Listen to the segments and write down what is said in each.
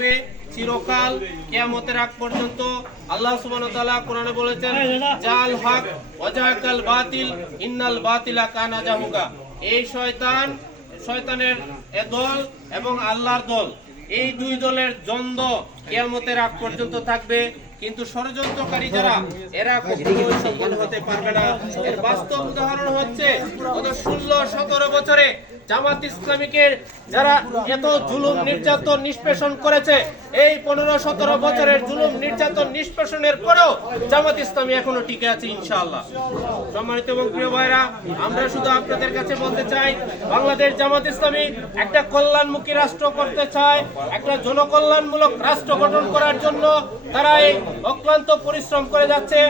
থাকবে চিরকাল কিয়ামতের আগ পর্যন্ত। আল্লাহ সুবহানাহু তাআলা কোরআনে বলেছেন, জাল হক ওয়াজাকাল বাতিল, ইন্নাল বাতিলা কানা জাহুকা। এই শয়তান, শয়তানের দল এবং আল্লাহর দল, এই দুই দলের দ্বন্দ্ব কিয়ামতের আগ পর্যন্ত থাকবে। কিন্তু ষড়যন্ত্রকারী যারা, এরা কখনোই সফল হতে পারবে না। এর বাস্তব উদাহরণ হচ্ছে গত ষোলো, সতেরো বছরে জামাত ইসলামীকের যারা এত জুলুম, নির্যাতন, নিষ্পেষণ করেছে, এই পনেরো, সতেরো বছরের জুলুম, নির্যাতন, নিষ্পেষণের পরেও জামাত ইসলামী এখনও টিকে আছে ইনশাআল্লাহ। সম্মানিত এবং প্রিয় ভাইরা, আমরা শুধু আপনাদের কাছে বলতে চাই, বাংলাদেশ জামাত ইসলামী একটা কল্যাণমুখী রাষ্ট্র করতে চায়, একটা জনকল্যাণমূলক রাষ্ট্র গঠন করার জন্য তারা এই অক্লান্ত পরিশ্রম করে যাচ্ছে।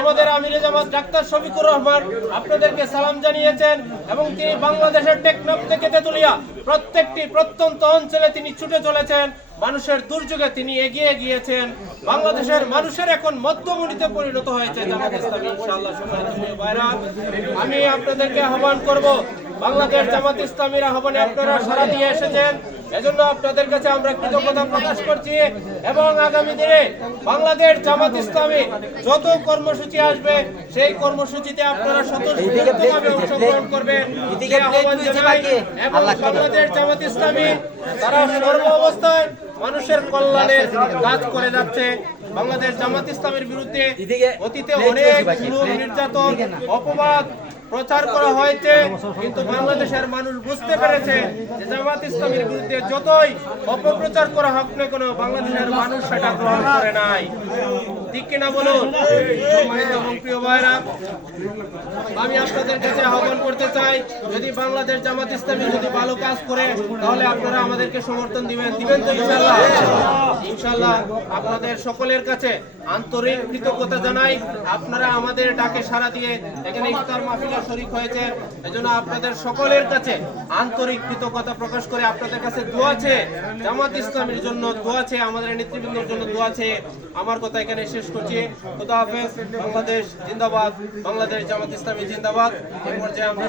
আমাদের আমিরে জামাত ডাক্তার শফিকুর রহমান আপনাদেরকে সালাম জানিয়েছেন এবং তিনি বাংলাদেশের টেকনাফ থেকে তেতুলিয়া প্রত্যেকটি প্রত্যন্ত অঞ্চলে তিনি ছুটে চলেছেন। মানুষের দুর্যোগে তিনি এগিয়ে গিয়েছেন। বাংলাদেশের মানুষের এখন মধ্যমণিতে পরিণত হয়েছে আমি আপনাদেরকে আহ্বান করব, বাংলাদেশ জামাত ইসলামীর আহ্বানে আপনারা সারা দিয়ে এসেছেন। এজন্য আপনাদের কাছে আমরা কৃতজ্ঞতা প্রকাশ করছি এবং আগামী দিনে বাংলাদেশ জামাত ইসলামী যত কর্মসূচি আসবে সেই কর্মসূচিতে আপনারা স্বতঃস্ফূর্তভাবে অংশগ্রহণ করবেন। আহ্বান জানাই এবং বাংলাদেশ জামাত ইসলামী তারা সর্ব অবস্থায় মানুষের কল্যাণে কাজ করে যাচ্ছে। বাংলাদেশ জামাত ইসলামের বিরুদ্ধে অতীতে অনেক নির্যাতন অপবাদ প্রচার করা হয়েছে, কিন্তু বাংলাদেশের মানুষ বুঝতে পেরেছে যে জামাত ইসলামের বিরুদ্ধে যতই অপপ্রচার করা হোক না কোনো, বাংলাদেশের মানুষ সেটা গ্রহণ করে নাই। ঠিক কিনা বলুন? আমি আপনাদের কাছে আহ্বান করতে চাই, যদি বাংলাদেশ জামাত ইসলামী যদি ভালো কাজ করে, তাহলে আপনারা আমাদেরকে সমর্থন দিবেন। দিবেন তো ইনশাল্লাহ ইনশাল্লাহ আপনাদের সকলের কাছে আন্তরিক কৃতজ্ঞতা জানাই। আপনারা আমাদের ডাকে সাড়া দিয়ে এখানে ইফতার মাহফিলে শরিক হয়েছে। এজন্য আপনাদের সকলের কাছে আন্তরিক কৃতজ্ঞতা প্রকাশ করে আপনাদের কাছে দোয়া আছে জামাত ইসলামের জন্য দোয়া আছে আমাদের নেতৃবৃন্দের জন্য দোয়া আছে আমার কথা এখানে শেষ করছি। খোদা হাফেজ, বাংলাদেশ জিন্দাবাদ, বাংলাদেশ জামাত ইসলামী জিন্দাবাদ। এই পর্যায়ে আমরা